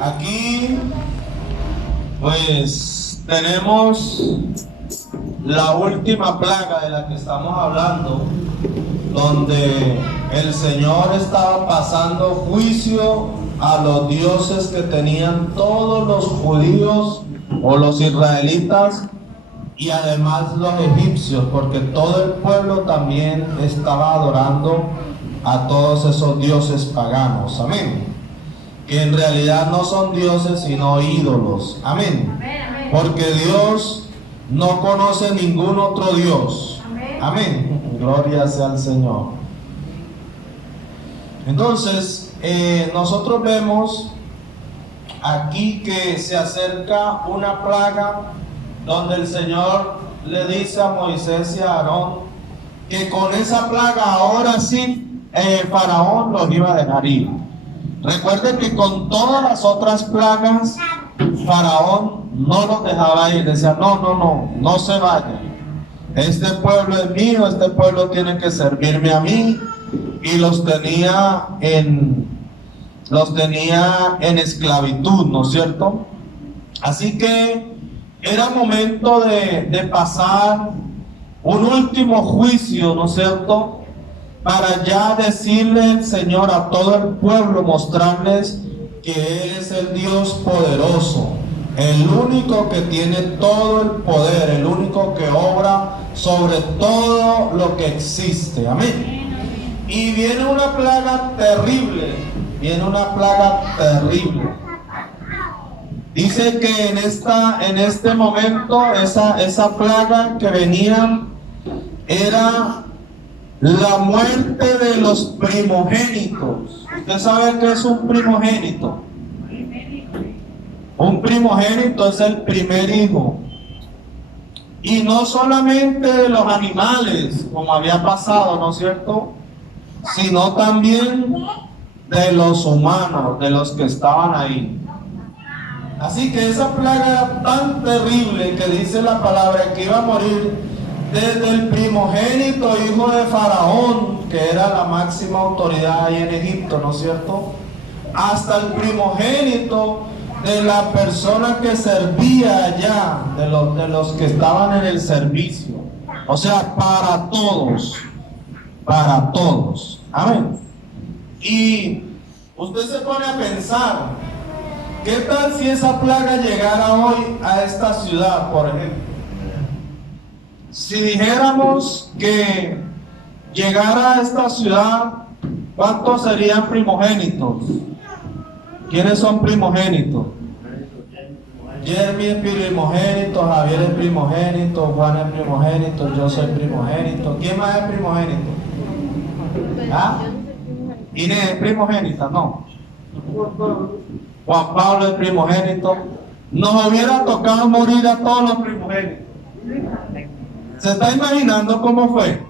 Aquí pues tenemos la última plaga de la que estamos hablando, donde el Señor estaba pasando juicio a los dioses que tenían todos los judíos o los israelitas y además los egipcios, porque todo el pueblo también estaba adorando a todos esos dioses paganos, amén, que en realidad no son dioses sino ídolos, amén, porque Dios no conoce ningún otro Dios, amén, gloria sea al Señor. Entonces nosotros vemos aquí que se acerca una plaga donde el Señor le dice a Moisés y a Aarón que con esa plaga ahora sí Faraón los iba a dejar ir. Recuerden que con todas las otras plagas Faraón no los dejaba ir, decía no se vayan, este pueblo es mío, este pueblo tiene que servirme a mí, y los tenía en esclavitud, ¿no es cierto? Así que era momento de pasar un último juicio, ¿no es cierto?, para ya decirle el Señor a todo el pueblo, mostrarles que Él es el Dios poderoso, el único que tiene todo el poder, el único que obra sobre todo lo que existe, amén. Y viene una plaga terrible, Dice que en este momento esa plaga que venía era la muerte de los primogénitos. ¿Usted sabe qué es un primogénito? Un primogénito es el primer hijo. Y no solamente de los animales, como había pasado, ¿no es cierto?, sino también de los humanos, de los que estaban ahí. Así que esa plaga era tan terrible que dice la palabra que iba a morir desde el primogénito hijo de Faraón, que era la máxima autoridad ahí en Egipto, ¿no es cierto?, hasta el primogénito de la persona que servía allá, de los que estaban en el servicio. O sea, para todos, amén. Y usted se pone a pensar, ¿qué tal si esa plaga llegara hoy a esta ciudad, por ejemplo? Si dijéramos que llegara a esta ciudad, ¿cuántos serían primogénitos? ¿Quiénes son primogénitos? Jeremy es primogénito, Javier es primogénito, Juan es primogénito, yo soy primogénito. ¿Quién más es primogénito? ¿Ah? Inés es primogénita, no. Juan Pablo es primogénito. Nos hubiera tocado morir a todos los primogénitos. ¿Se está imaginando cómo fue?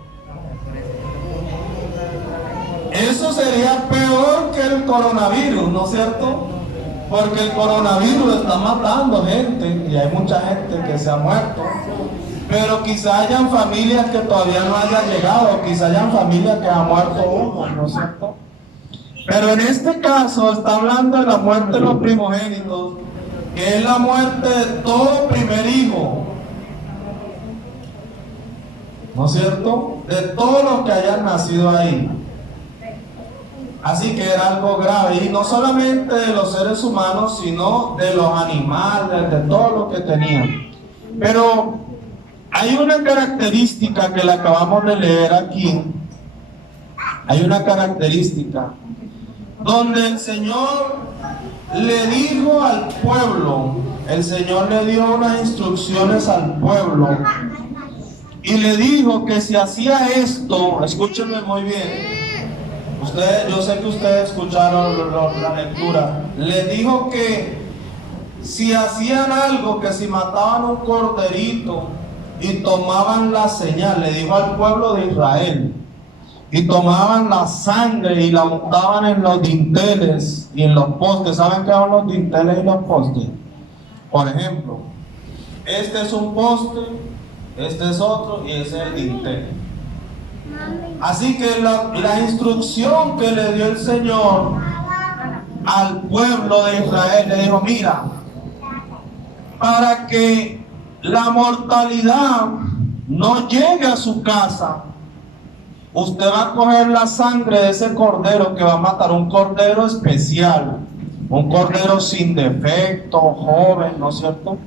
Eso sería peor que el coronavirus, ¿no es cierto? Porque el coronavirus está matando gente y hay mucha gente que se ha muerto. Pero quizá hayan familias que todavía no hayan llegado, quizá hayan familias que han muerto uno, ¿no es cierto? Pero en este caso está hablando de la muerte de los primogénitos, que es la muerte de todo primer hijo, ¿no es cierto?, de todos los que hayan nacido ahí. Así que era algo grave, y no solamente de los seres humanos, sino de los animales, de todo lo que tenían. Pero hay una característica que la acabamos de leer aquí. Hay una característica donde el Señor le dijo al pueblo, el Señor le dio unas instrucciones al pueblo y le dijo que si hacía esto, escúchenme muy bien, yo sé que ustedes escucharon la lectura, le dijo que si hacían algo, que si mataban un corderito y tomaban la señal, le dijo al pueblo de Israel, y tomaban la sangre y la untaban en los dinteles y en los postes. ¿Saben qué son los dinteles y los postes? Por ejemplo, este es un poste, este es otro y ese es el dintel. Así que la instrucción que le dio el Señor al pueblo de Israel, le dijo, mira, para que la mortalidad no llegue a su casa, usted va a coger la sangre de ese cordero que va a matar, un cordero especial, un cordero sin defecto, joven, ¿no es cierto?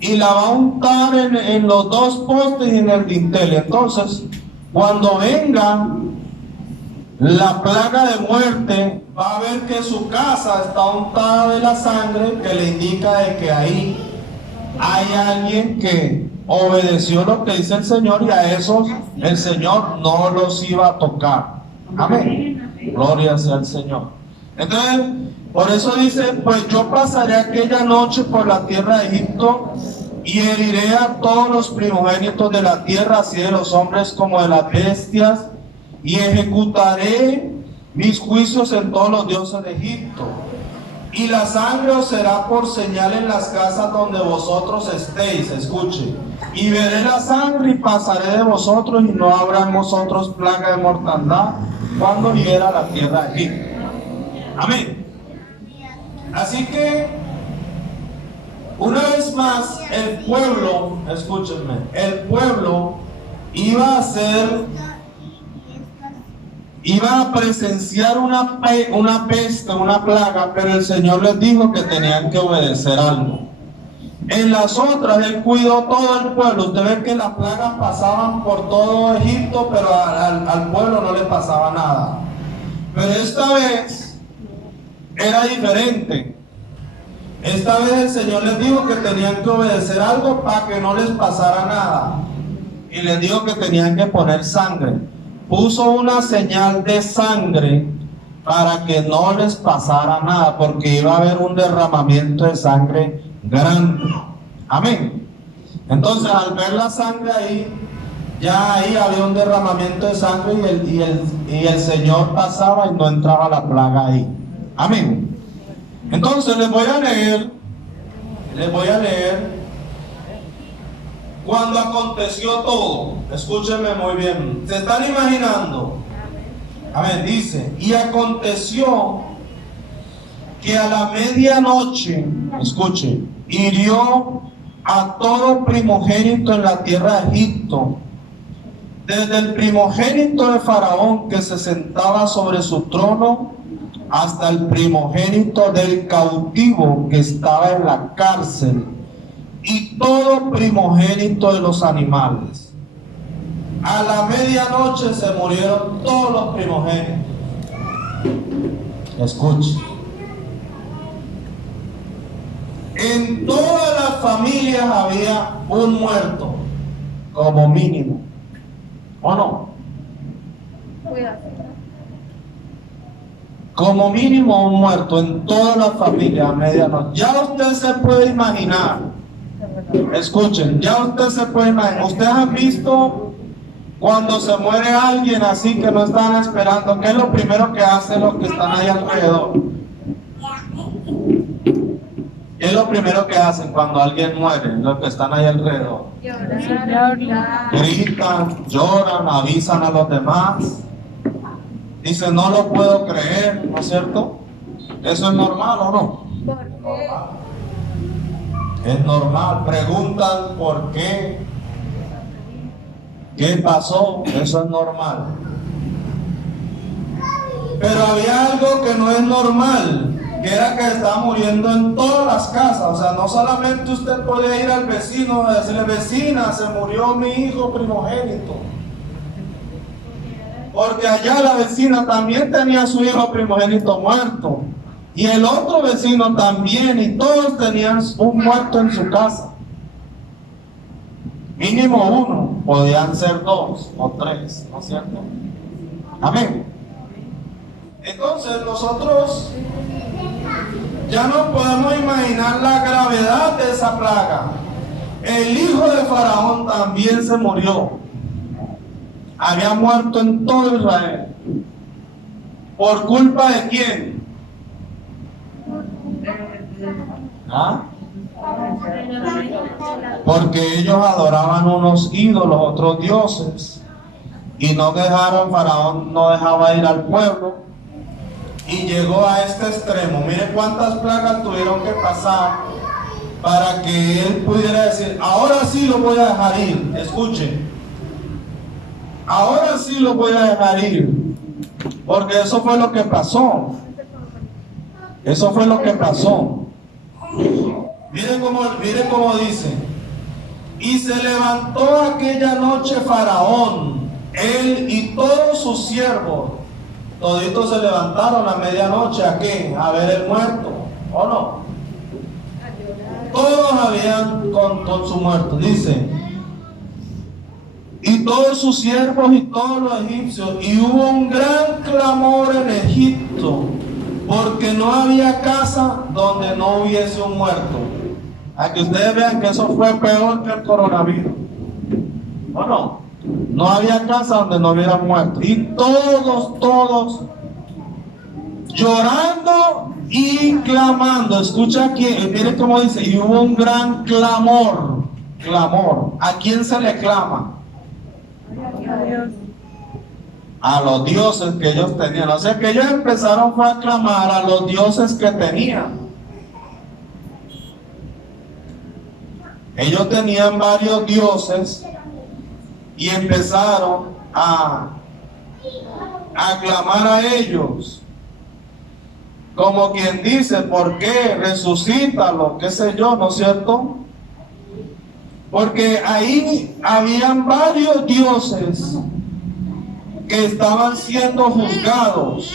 Y la va a untar en los dos postes y en el dintel. Entonces, cuando venga la plaga de muerte, va a ver que su casa está untada de la sangre, que le indica de que ahí hay alguien que obedeció lo que dice el Señor, y a esos el Señor no los iba a tocar. Amén. Gloria sea al Señor. Entonces, por eso dice, pues yo pasaré aquella noche por la tierra de Egipto y heriré a todos los primogénitos de la tierra, así de los hombres como de las bestias, y ejecutaré mis juicios en todos los dioses de Egipto. Y la sangre os será por señal en las casas donde vosotros estéis. Escuche. Y veré la sangre y pasaré de vosotros, y no habrá en vosotros plaga de mortandad cuando hiera la tierra de Egipto. Amén. Así que, una vez más, el pueblo, escúchenme, el pueblo iba a presenciar una peste, una plaga, pero el Señor les dijo que tenían que obedecer algo. En las otras, Él cuidó todo el pueblo. Usted ve que las plagas pasaban por todo Egipto, pero al pueblo no le pasaba nada. Pero esta vez era diferente. Esta vez el Señor les dijo que tenían que obedecer algo para que no les pasara nada. Y les dijo que tenían que poner sangre. Puso una señal de sangre para que no les pasara nada, porque iba a haber un derramamiento de sangre grande. Amén. Entonces, al ver la sangre ahí, ya ahí había un derramamiento de sangre, y el Señor pasaba y no entraba la plaga ahí. Amén. Entonces les voy a leer cuando aconteció todo. Escúchenme muy bien. ¿Se están imaginando? Amén. Dice, y aconteció que a la medianoche, escuchen, hirió a todo primogénito en la tierra de Egipto, desde el primogénito de Faraón que se sentaba sobre su trono, hasta el primogénito del cautivo que estaba en la cárcel, y todo primogénito de los animales. A la medianoche se murieron todos los primogénitos. Escuche. En todas las familias había un muerto, como mínimo. ¿O no? Como mínimo un muerto en todas las familias a medianoche. Ya usted se puede imaginar. Escuchen, ya usted se puede imaginar. Ustedes han visto cuando se muere alguien así que no están esperando, ¿qué es lo primero que hacen los que están ahí alrededor? ¿Qué es lo primero que hacen cuando alguien muere, los que están ahí alrededor? Gritan, lloran, avisan a los demás. Dicen, no lo puedo creer, ¿no es cierto? ¿Eso es normal o no? ¿Por qué? Es normal. Preguntan por qué. ¿Qué pasó? Eso es normal. Pero había algo que no es normal, que era que estaba muriendo en todas las casas. O sea, no solamente usted podía ir al vecino y decirle, vecina, se murió mi hijo primogénito. Porque allá la vecina también tenía a su hijo primogénito muerto. Y el otro vecino también, y todos tenían un muerto en su casa. Mínimo uno, podían ser dos o tres, ¿no es cierto? Amén. Entonces nosotros ya no podemos imaginar la gravedad de esa plaga. El hijo de Faraón también se murió. Había muerto en todo Israel. ¿Por culpa de quién? ¿Ah? Porque ellos adoraban unos ídolos, otros dioses, y no dejaron, Faraón no dejaba ir al pueblo, y llegó a este extremo. Mire cuántas plagas tuvieron que pasar para que él pudiera decir, ahora sí lo voy a dejar ir. Escuchen, ahora sí lo voy a dejar ir, porque eso fue lo que pasó. Eso fue lo que pasó. Miren cómo dice: y se levantó aquella noche Faraón, él y todos sus siervos. Toditos se levantaron a medianoche, ¿a qué? A ver el muerto, ¿o no? Todos habían con su muerto, dice. Y todos sus siervos y todos los egipcios, y hubo un gran clamor en Egipto, porque no había casa donde no hubiese un muerto. A que ustedes vean que eso fue peor que el coronavirus, ¿o no? No había casa donde no hubiera muerto. Y todos llorando y clamando. Escucha aquí, mire cómo dice: y hubo un gran clamor. ¿A quién se le clama? A los dioses que ellos tenían. O sea que ellos empezaron a clamar a los dioses que tenían. Ellos tenían varios dioses y empezaron a clamar a ellos, como quien dice: ¿por qué? Resucítalo, qué sé yo, ¿no es cierto? Porque ahí habían varios dioses que estaban siendo juzgados.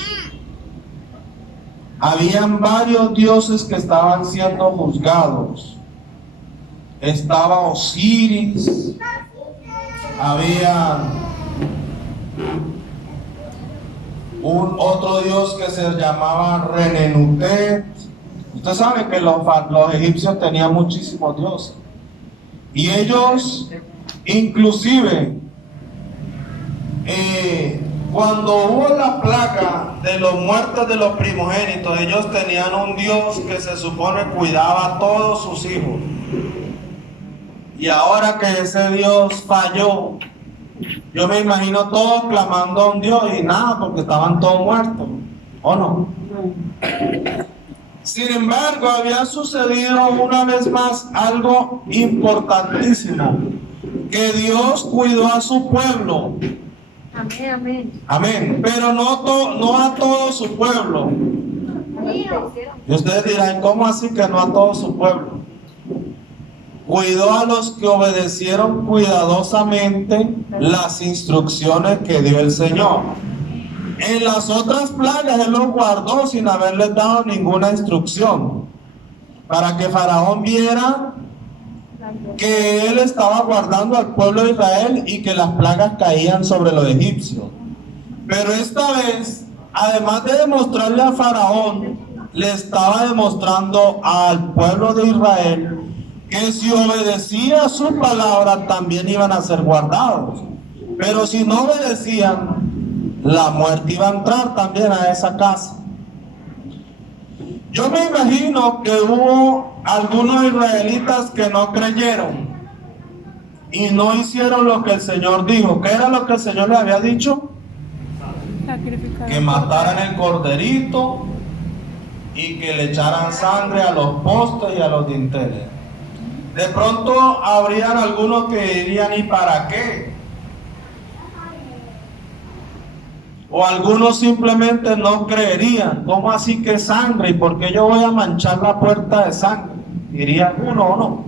Habían varios dioses que estaban siendo juzgados. Estaba Osiris, había otro dios que se llamaba Renenutet. Usted sabe que los egipcios tenían muchísimos dioses. Y ellos, inclusive, cuando hubo la plaga de los muertos de los primogénitos, ellos tenían un dios que se supone cuidaba a todos sus hijos. Y ahora que ese Dios falló, yo me imagino todos clamando a un Dios y nada, porque estaban todos muertos, ¿o no? Sin embargo, había sucedido una vez más algo importantísimo, que Dios cuidó a su pueblo. Amén, amén. Amén, pero no a todo su pueblo. Y ustedes dirán, ¿cómo así que no a todo su pueblo? Cuidó a los que obedecieron cuidadosamente las instrucciones que dio el Señor. En las otras plagas Él los guardó sin haberles dado ninguna instrucción, para que Faraón viera que Él estaba guardando al pueblo de Israel y que las plagas caían sobre los egipcios. Pero esta vez, además de demostrarle a Faraón, le estaba demostrando al pueblo de Israel que si obedecía su palabra también iban a ser guardados. Pero si no obedecían, la muerte iba a entrar también a esa casa. Yo me imagino que hubo algunos israelitas que no creyeron y no hicieron lo que el Señor dijo. ¿Qué era lo que el Señor le había dicho? Que mataran el corderito y que le echaran sangre a los postes y a los dinteles. De pronto habrían algunos que dirían: ¿y para qué? O algunos simplemente no creerían. ¿Cómo así que sangre? ¿Y por qué yo voy a manchar la puerta de sangre? Diría uno, ¿o no?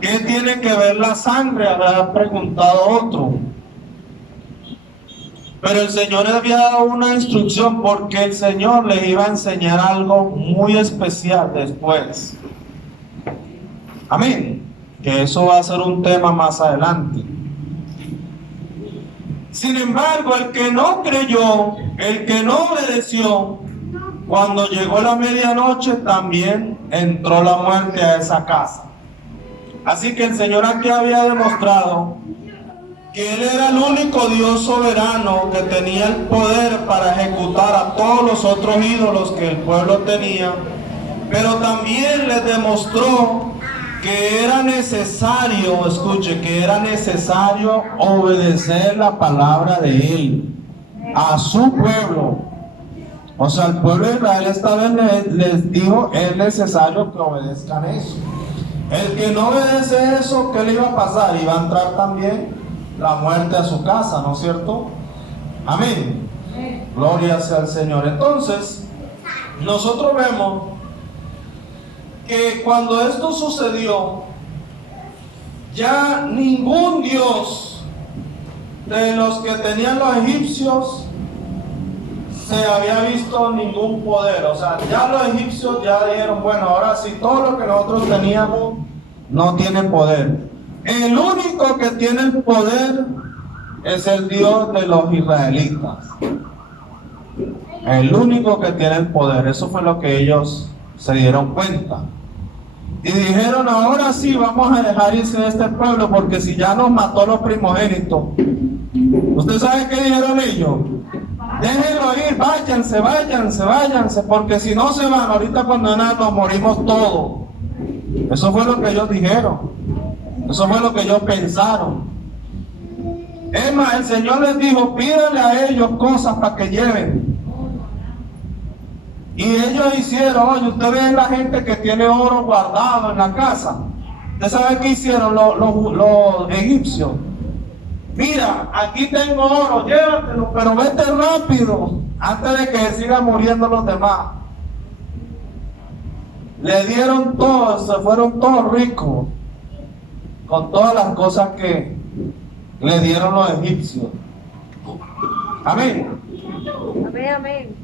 ¿Qué tiene que ver la sangre? Habrá preguntado otro. Pero el Señor le había dado una instrucción, porque el Señor les iba a enseñar algo muy especial después. Amén. Que eso va a ser un tema más adelante. Sin embargo, el que no creyó, el que no obedeció, cuando llegó la medianoche también entró la muerte a esa casa. Así que el Señor aquí había demostrado que Él era el único Dios soberano que tenía el poder para ejecutar a todos los otros ídolos que el pueblo tenía, pero también les demostró que era necesario, escuche, que era necesario obedecer la palabra de Él a su pueblo. O sea, el pueblo de Israel esta vez les dijo, es necesario que obedezcan eso. El que no obedece eso, ¿qué le iba a pasar? Iba a entrar también la muerte a su casa, ¿no es cierto? Amén. Gloria sea al Señor. Entonces, nosotros vemos que cuando esto sucedió, ya ningún dios de los que tenían los egipcios se había visto ningún poder. O sea, ya los egipcios ya dijeron, bueno, ahora sí, todo lo que nosotros teníamos no tiene poder. El único que tiene el poder es el Dios de los israelitas. El único que tiene el poder. Eso fue lo que ellos se dieron cuenta. Y dijeron, ahora sí vamos a dejar irse de este pueblo, porque si ya nos mató los primogénitos. ¿Usted sabe qué dijeron ellos? Déjenlo ir, váyanse, váyanse, váyanse, porque si no se van, ahorita cuando nos morimos todos. Eso fue lo que ellos dijeron. Eso fue lo que ellos pensaron. Es más, el Señor les dijo, pídanle a ellos cosas para que lleven. Y ellos hicieron, oye, usted ve la gente que tiene oro guardado en la casa. ¿Usted sabe qué hicieron los egipcios? Mira, aquí tengo oro, llévatelo, pero vete rápido, antes de que sigan muriendo los demás. Le dieron todo, se fueron todos ricos, con todas las cosas que le dieron los egipcios. Amén. Amén, amén.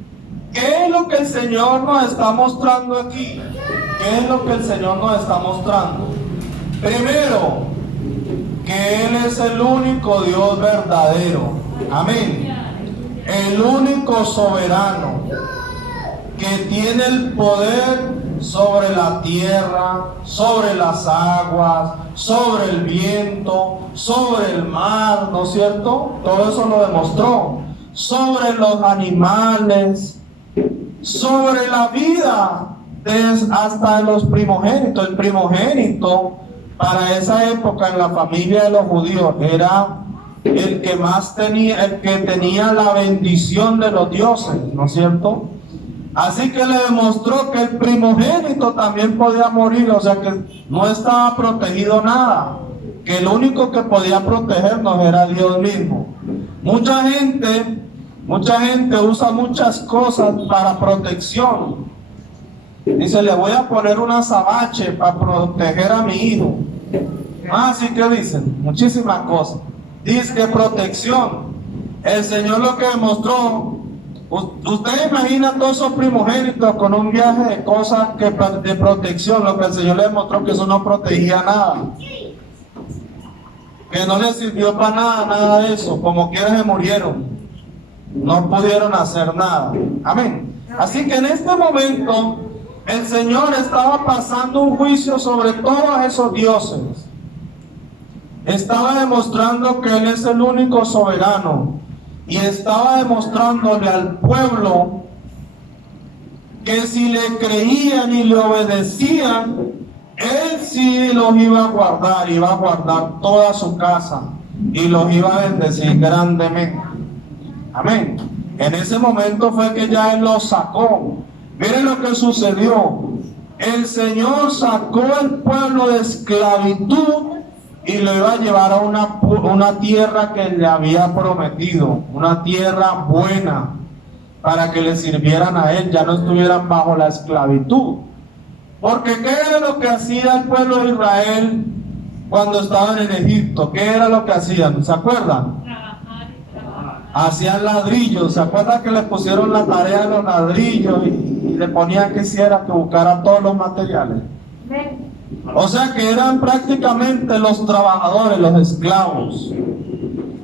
¿Qué es lo que el Señor nos está mostrando aquí? ¿Qué es lo que el Señor nos está mostrando? Primero, que Él es el único Dios verdadero. Amén. El único soberano que tiene el poder sobre la tierra, sobre las aguas, sobre el viento, sobre el mar, ¿no es cierto? Todo eso lo demostró. Sobre los animales, sobre la vida, hasta los primogénitos. El primogénito para esa época en la familia de los judíos era el que más tenía, el que tenía la bendición de los dioses, ¿no es cierto? Así que le demostró que el primogénito también podía morir, o sea que no estaba protegido nada, que el único que podía protegernos era Dios mismo. Mucha gente usa muchas cosas para protección. Dice, le voy a poner un azabache para proteger a mi hijo. Así que dicen, muchísimas cosas. Dice que protección. El Señor lo que demostró, usted imagina todos esos primogénitos con un viaje de cosas de protección. Lo que el Señor le demostró que eso no protegía nada, que no le sirvió para nada de eso. Como quiera se murieron, no pudieron hacer nada. Amén. Así que en este momento el Señor estaba pasando un juicio sobre todos esos dioses. Estaba demostrando que Él es el único soberano. Y estaba demostrándole al pueblo que si le creían y le obedecían, Él sí los iba a guardar toda su casa y los iba a bendecir grandemente. Amén. En ese momento fue que ya Él los sacó. Miren lo que sucedió. El Señor sacó al pueblo de esclavitud y lo iba a llevar a una tierra que le había prometido, una tierra buena, para que le sirvieran a Él, ya no estuvieran bajo la esclavitud. Porque ¿qué era lo que hacía el pueblo de Israel cuando estaban en Egipto? ¿Qué era lo que hacían? ¿Se acuerdan? Hacían ladrillos. ¿Se acuerdan que le pusieron la tarea de los ladrillos y le ponían que hiciera, que buscara todos los materiales? O sea que eran prácticamente los trabajadores, los esclavos.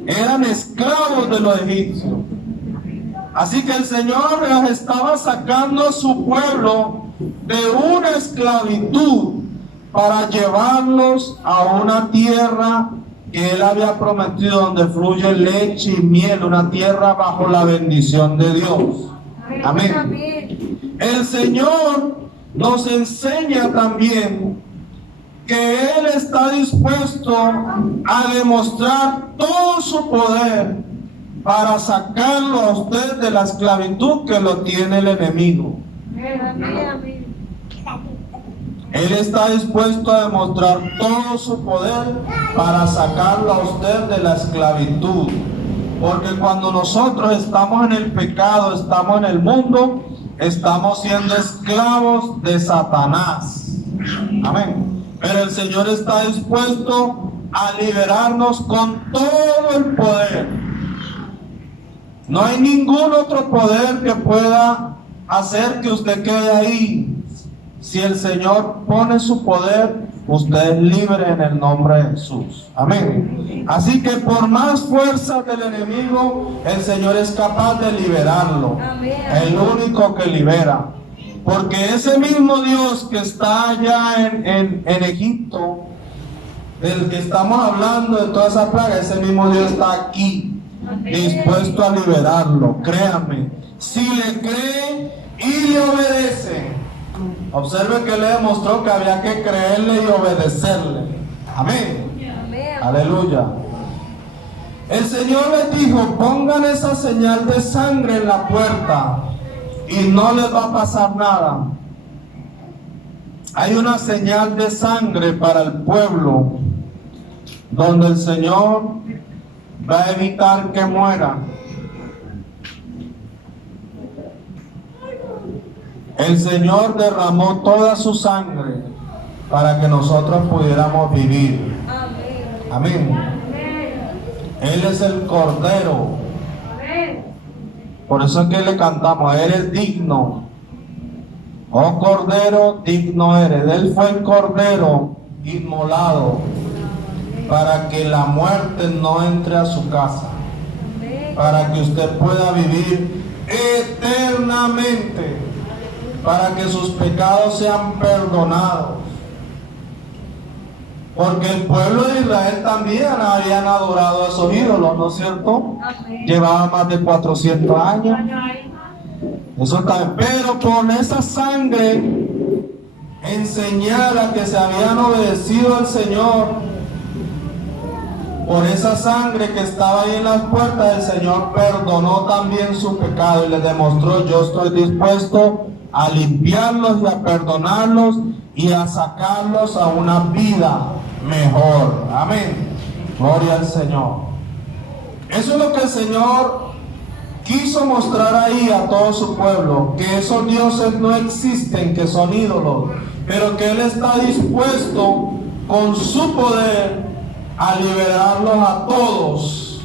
Eran esclavos de los egipcios. Así que el Señor les estaba sacando a su pueblo de una esclavitud para llevarlos a una tierra que Él había prometido, donde fluye leche y miel, una tierra bajo la bendición de Dios. Amén. El Señor nos enseña también que Él está dispuesto a demostrar todo su poder para sacarlo a usted de la esclavitud que lo tiene el enemigo. Amén. Él está dispuesto a demostrar todo su poder para sacarlo a usted de la esclavitud. Porque cuando nosotros estamos en el pecado, estamos en el mundo, estamos siendo esclavos de Satanás. Amén. Pero el Señor está dispuesto a liberarnos con todo el poder. No hay ningún otro poder que pueda hacer que usted quede ahí. Si el Señor pone su poder, usted es libre en el nombre de Jesús. Amén. Así que por más fuerza del enemigo, el Señor es capaz de liberarlo. El único que libera. Porque ese mismo Dios que está allá en Egipto, del que estamos hablando, de toda esa plaga, ese mismo Dios está aquí, dispuesto a liberarlo. Créame. Si le cree y le obedece. Observe que le demostró que había que creerle y obedecerle. Amén. Aleluya. El Señor les dijo: pongan esa señal de sangre en la puerta y no les va a pasar nada. Hay una señal de sangre para el pueblo donde el Señor va a evitar que muera. El Señor derramó toda su sangre para que nosotros pudiéramos vivir. Amén. Él es el Cordero. Por eso es que le cantamos: eres digno. Oh Cordero, digno eres. Él fue el Cordero inmolado para que la muerte no entre a su casa, para que usted pueda vivir eternamente, para que sus pecados sean perdonados. Porque el pueblo de Israel también habían adorado a esos ídolos, ¿no es cierto? Llevaba más de 400 años. Eso también. Pero con esa sangre en señal a que se habían obedecido al Señor, por esa sangre que estaba ahí en las puertas, el Señor perdonó también su pecado y les demostró: yo estoy dispuesto a limpiarlos y a perdonarlos y a sacarlos a una vida mejor. Amén. Gloria al Señor. Eso es lo que el Señor quiso mostrar ahí a todo su pueblo, que esos dioses no existen, que son ídolos, pero que Él está dispuesto con su poder a liberarlos a todos.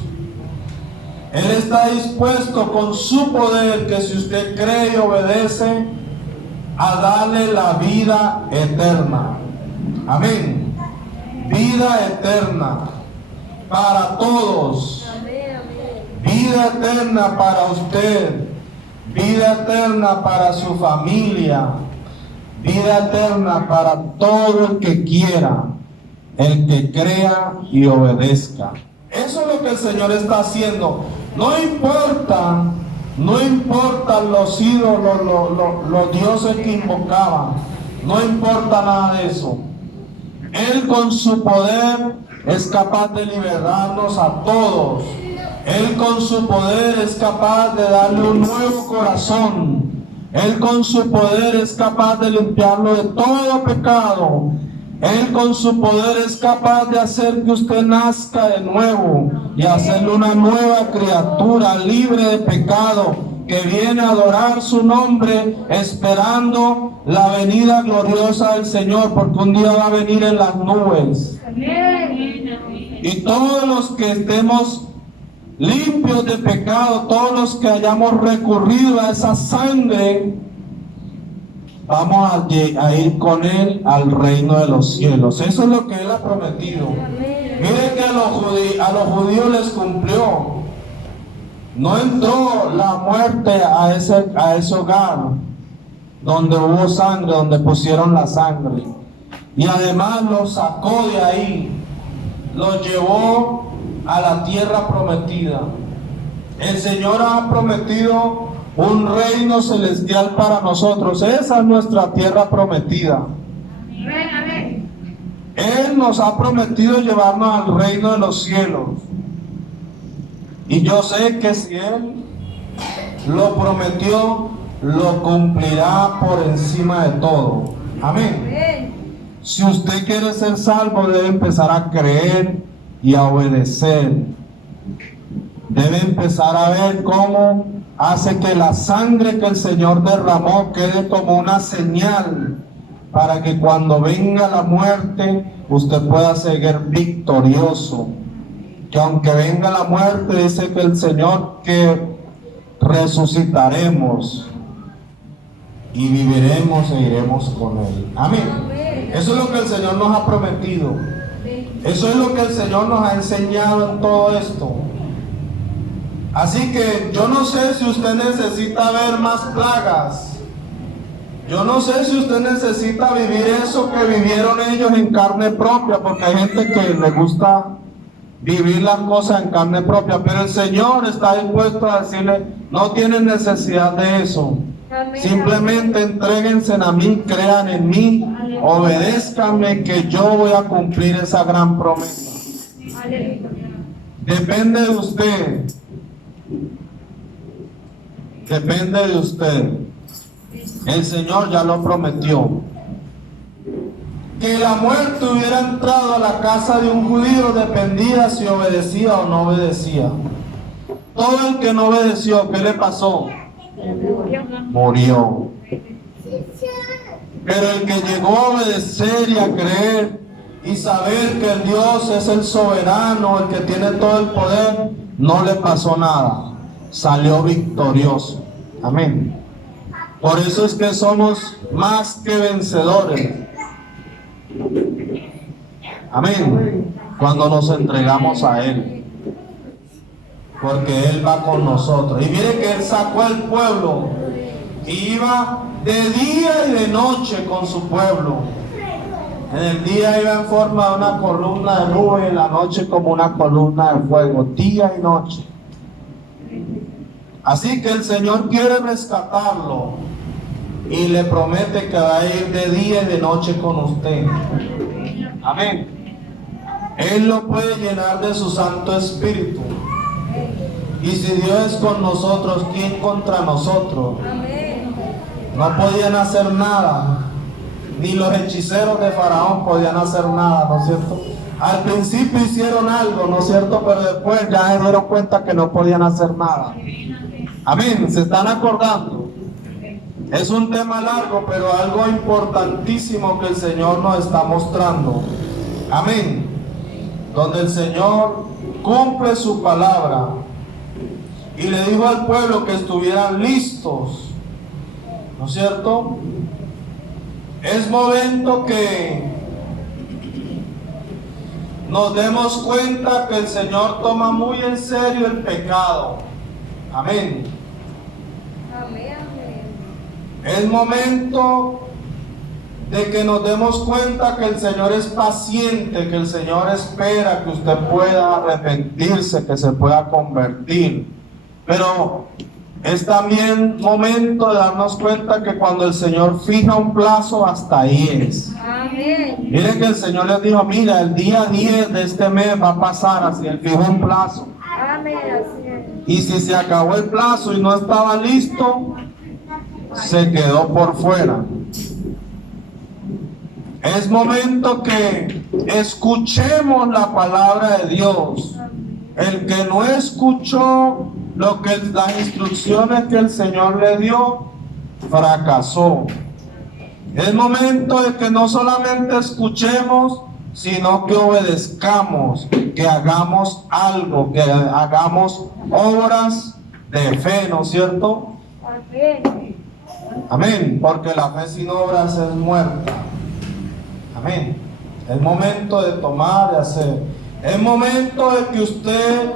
Él está dispuesto con su poder, que si usted cree y obedece, a darle la vida eterna. Amén. Vida eterna para todos. Vida eterna para usted. Vida eterna para su familia. Vida eterna para todo el que quiera, el que crea y obedezca. Eso es lo que el Señor está haciendo. No importan los ídolos, los dioses que invocaban. No importa nada de eso. Él con su poder es capaz de liberarnos a todos. Él con su poder es capaz de darle un nuevo corazón. Él con su poder es capaz de limpiarlo de todo pecado. Él con su poder es capaz de hacer que usted nazca de nuevo y hacerle una nueva criatura libre de pecado, que viene a adorar su nombre esperando la venida gloriosa del Señor, porque un día va a venir en las nubes. Y todos los que estemos limpios de pecado, todos los que hayamos recurrido a esa sangre, vamos a ir con Él al reino de los cielos. Eso es lo que Él ha prometido. Miren que a los judíos les cumplió. No entró la muerte a ese hogar donde hubo sangre, donde pusieron la sangre. Y además los sacó de ahí, los llevó a la tierra prometida. El Señor ha prometido un reino celestial para nosotros. Esa es nuestra tierra prometida. Él nos ha prometido llevarnos al reino de los cielos. Y yo sé que si Él lo prometió, lo cumplirá por encima de todo. Amén. Si usted quiere ser salvo, debe empezar a creer y a obedecer. Debe empezar a ver cómo hace que la sangre que el Señor derramó quede como una señal para que cuando venga la muerte usted pueda seguir victorioso. Que aunque venga la muerte, dice que el Señor que resucitaremos y viviremos e iremos con Él. Amén. Eso es lo que el Señor nos ha prometido. Eso es lo que el Señor nos ha enseñado en todo esto. Así que yo no sé si usted necesita ver más plagas. Yo no sé si usted necesita vivir eso que vivieron ellos en carne propia, porque hay gente que le gusta vivir las cosas en carne propia, pero el Señor está dispuesto a decirle, no tienen necesidad de eso. Simplemente entréguense a mí, crean en mí, obedézcanme, que yo voy a cumplir esa gran promesa. Depende de usted. Depende de usted. El Señor ya lo prometió. Que la muerte hubiera entrado a la casa de un judío dependía si obedecía o no obedecía. Todo el que no obedeció, ¿qué le pasó? Murió. Pero el que llegó a obedecer y a creer y saber que el Dios es el soberano, el que tiene todo el poder, no le pasó nada. Salió victorioso. Amén. Por eso es que somos más que vencedores. Amén. Cuando nos entregamos a Él, porque Él va con nosotros. Y mire que Él sacó al pueblo y iba de día y de noche con su pueblo. En el día iba en forma de una columna de nube y en la noche como una columna de fuego, día y noche. Así que el Señor quiere rescatarlo y le promete que va a ir de día y de noche con usted. Amén. Él lo puede llenar de su Santo Espíritu. Y si Dios es con nosotros, ¿quién contra nosotros? No podían hacer nada. Ni los hechiceros de Faraón podían hacer nada, ¿no es cierto? Al principio hicieron algo, ¿no es cierto? Pero después ya se dieron cuenta que no podían hacer nada. Amén. ¿Se están acordando? Es un tema largo, pero algo importantísimo que el Señor nos está mostrando. Amén. Donde el Señor cumple su palabra y le dijo al pueblo que estuvieran listos, ¿no es cierto? Es momento que nos demos cuenta que el Señor toma muy en serio el pecado. Amén. Es momento de que nos demos cuenta que el Señor es paciente, que el Señor espera que usted pueda arrepentirse, que se pueda convertir. Pero es también momento de darnos cuenta que cuando el Señor fija un plazo, hasta ahí es. Amén. Miren que el Señor les dijo, mira, el día 10 de este mes va a pasar así, Él fijó un plazo. Amén. Y si se acabó el plazo y no estaba listo, se quedó por fuera. Es momento que escuchemos la palabra de Dios. El que no escuchó las instrucciones que el Señor le dio, fracasó. Es momento de que no solamente escuchemos, sino que obedezcamos, que hagamos algo, que hagamos obras de fe, ¿no es cierto? Amén. Amén, porque la fe sin obras es muerta. Amén. Es momento de tomar, de hacer. Es momento de que usted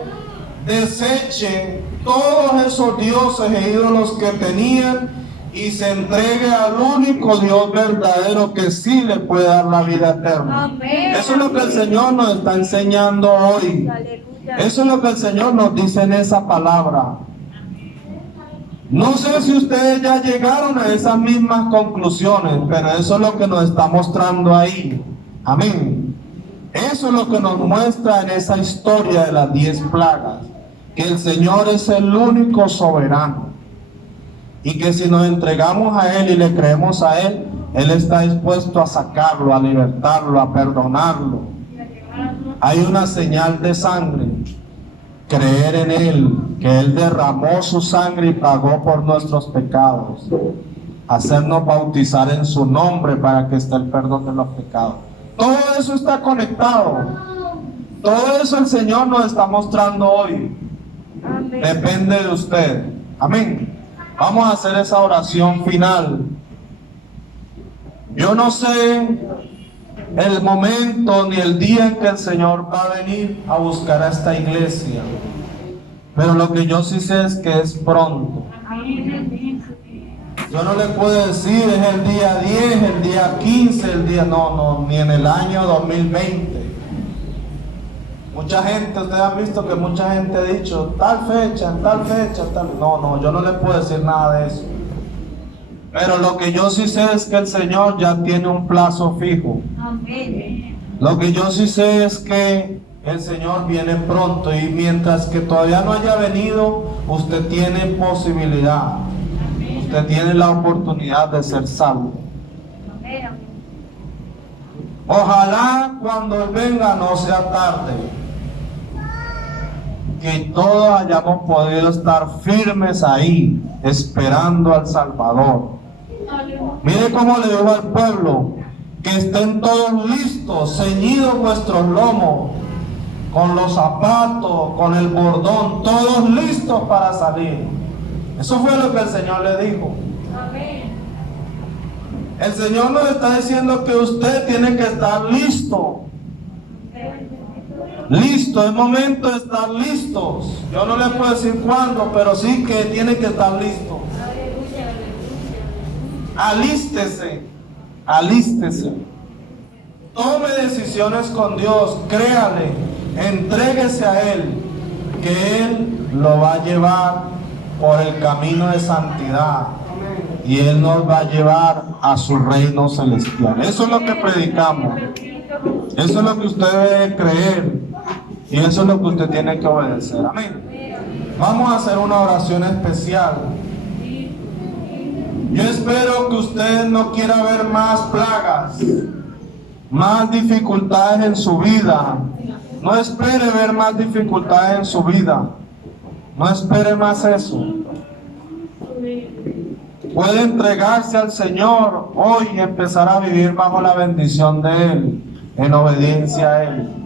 deseche todos esos dioses e ídolos que tenían y se entregue al único Dios verdadero que sí le puede dar la vida eterna. Amén. Eso es lo que el Señor nos está enseñando hoy. Aleluya. Eso es lo que el Señor nos dice en esa palabra. No sé si ustedes ya llegaron a esas mismas conclusiones, pero eso es lo que nos está mostrando ahí. Amén. Eso es lo que nos muestra en esa historia de las 10 plagas. que el Señor es el único soberano y que si nos entregamos a Él y le creemos a Él, Él está dispuesto a sacarlo, a libertarlo, a perdonarlo. Hay una señal de sangre: creer en Él, que Él derramó su sangre y pagó por nuestros pecados, hacernos bautizar en su nombre para que esté el perdón de los pecados. Todo eso está conectado. Todo eso el Señor nos está mostrando hoy. Amén. Depende de usted. Amén. Vamos a hacer esa oración final. Yo no sé el momento ni el día en que el Señor va a venir a buscar a esta iglesia, pero lo que yo sí sé es que es pronto. Yo no le puedo decir es el día 10, el día 15, el día... No, ni en el año 2020. Mucha gente, ustedes han visto que mucha gente ha dicho tal fecha, tal fecha, tal... No, yo no le puedo decir nada de eso. Pero lo que yo sí sé es que el Señor ya tiene un plazo fijo. Amén. Lo que yo sí sé es que el Señor viene pronto, y mientras que todavía no haya venido, usted tiene posibilidad. Usted tiene la oportunidad de ser salvo. Ojalá cuando Él venga no sea tarde, que todos hayamos podido estar firmes ahí, esperando al Salvador. Mire cómo le dijo al pueblo: que estén todos listos, ceñidos vuestros lomos, con los zapatos, con el bordón, todos listos para salir. Eso fue lo que el Señor le dijo. El Señor nos está diciendo que usted tiene que estar listo. Listo, es momento de estar listos. Yo no le puedo decir cuándo, pero sí que tiene que estar listo. Alístese, alístese. Tome decisiones con Dios, créale, entréguese a Él, que Él lo va a llevar por el camino de santidad y Él nos va a llevar a su reino celestial. Eso es lo que predicamos, eso es lo que usted debe creer y eso es lo que usted tiene que obedecer. Amén. Vamos a hacer una oración especial. Yo espero que usted no quiera ver más plagas, más dificultades en su vida. No espere ver más dificultades en su vida. No espere más eso. Puede entregarse al Señor hoy y empezar a vivir bajo la bendición de Él, en obediencia a Él.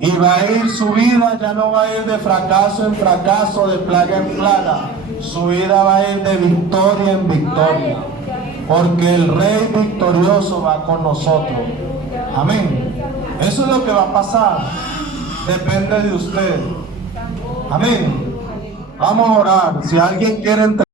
Y va a ir su vida, ya no va a ir de fracaso en fracaso, de plaga en plaga. Su vida va a ir de victoria en victoria, porque el Rey victorioso va con nosotros. Amén. Eso es lo que va a pasar. Depende de usted. Amén. Vamos a orar. Si alguien quiere